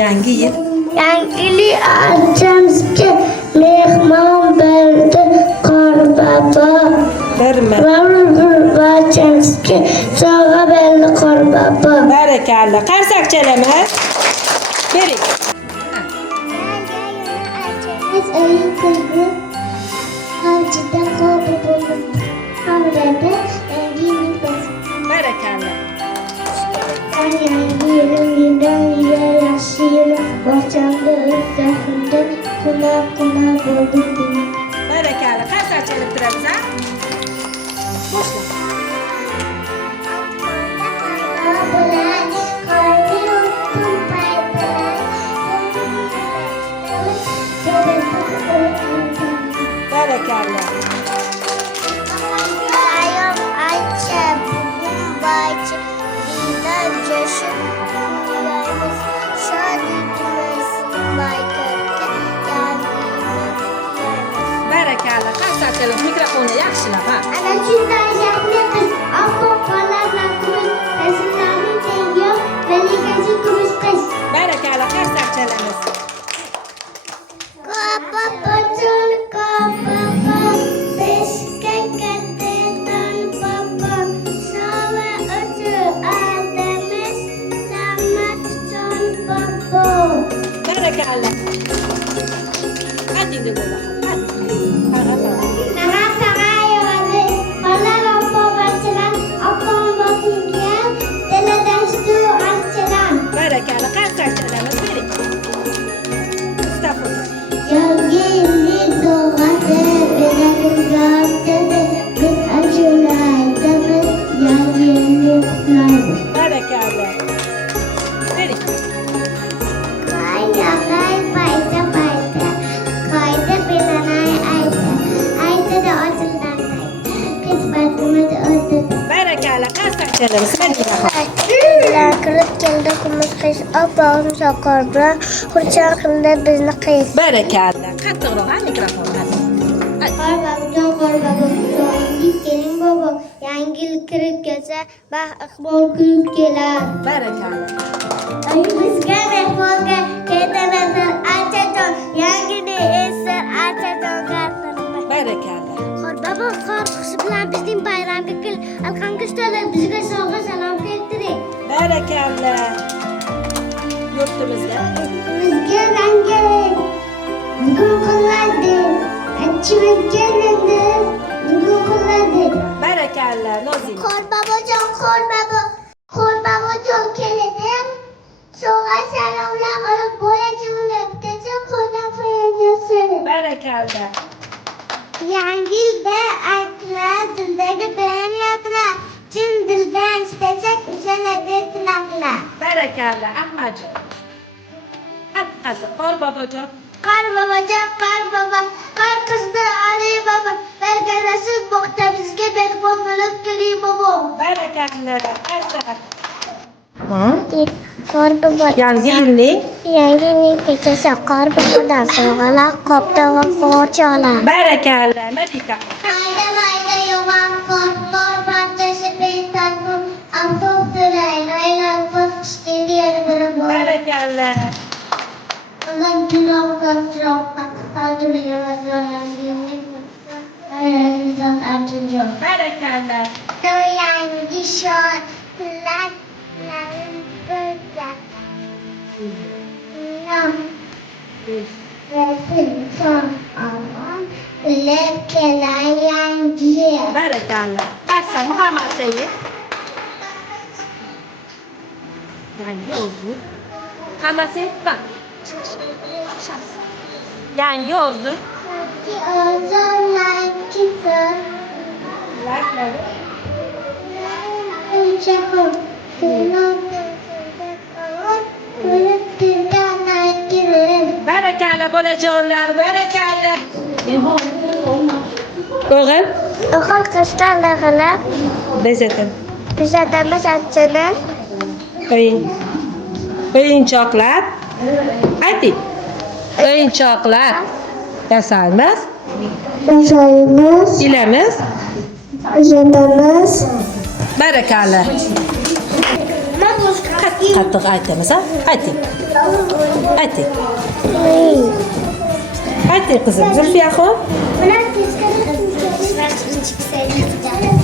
Yangi yil. Yangili achamizga mehmon berdi Qorbabo. Berma. Barchamizga sovg'a berdi Qorbabo. Barakalla. Qarsak chalamiz. Bering. Biz ayın kızı Havcı'da Qorbabomuz havrada yangi yil bo'lsin. Barakalla. Yangi yildan yaxshi yil bog'chamda o'zgasimda kuna bo'ldim. Barakalla. Qarsak chalib turamiz, ha? Boshla. Barakalla. Ayol aytsa bugun barcha dinlar jo'shib kuylaymiz. Shodligimiz baytatda yangi yilni kutlaymiz. Barakalla. Qarsak chalib mikrofonni yaxshilab, ha? Ana shunday yaxli qiz oppoq qo'llardan kumush rasmlarning tengi yo'q malikasi kumush qiz. Barakalla. Qarsak chalamiz. Qo'popon qo'popo beshga kattadan popo sova o'tir adamiz namatjon popo. Barakalla. Hadi de bo'la. Nahasag'ayodi qo'llar oppoq barchadan oppon botingan diladashtu archadan. Barakalla. Qarsak chalamiz. Bering. Mustafa. Yangi yil doğadı, belanızlardadı, biz acılaydınız, yangi yil kutlaydı. Barakalla. Bering. Kayda payda, kayda belanay ayda, ayda da otından ayda, kısmetimiz öldürdü. Barakalla. Qarsak chalamiz. Kirib keldi kumush qiz, opog'im soqor bilan xursand qildi bizni qiz. Barakalla. Qattiqroq, ha, mikrofonni. Hadi. Qorbabo, keling bobo, yangi yil kirib kelsa, baxt iqbol kulib kelar. Barakalla. Bizga mehmonga ketaversin achajon, yangini esir achajon gapirma. Barakalla. Qorbabo qo'rqishi bilan bizning bayramga kel, alqanqishtalar bizga sovg'a salom keltiring. Barakalla. Yurtimizda. Bizga rangli bugun qiladi, achchimiz keladi, bugun qiladi. Barakalla. Nozim. Qorbobojon keladi. Sovg'a salomlar qilib bo'lajimlar, desa qo'ldan qo'yasiz. Barakalla. Yangi yilda aytlar dildagi bayonotlar, chin dildan istasak uzaladi tilaklar. Barakalla. Ahmadjon. Hadi. Qorbobojon. Qorbobojon, qor qizni Ali bobo, berganasiz bog'da bizga mehmon bo'lib keling bobo. Barakalla. Qarsak. Qorbobo Yangi yilning yangi yil kechasi Qorbobodan sovg'alar, qopda va po'cholar. barakalla. Malika. Mayda yo'g'on qor barchasi betartib, avtobuslar aylanib stadion bo'lib Barakalla. ular juroqqa Barakalla. yangi shotlar Barakalla. Qarsak Muhammad Sayyid. Yangi orzu. Hammasi bak. Yangi orzu. Laylar. Barakalla bolajonlar. Barakalla. O'g'il. O'g'il qizlarni qilib Bezatin. bizatamiz achchini. O'yinchoqlar. Ayting. O'yinchoqlar. Yasalmiz. Yashaymiz, Ilamiz. o'zimiz. Barakalla. Qattiq qattiq aytamiz, ha? Ayting. Ayting. Ayting qizim, Zulfiyaxon. Bilan tezkor chiqsaydi.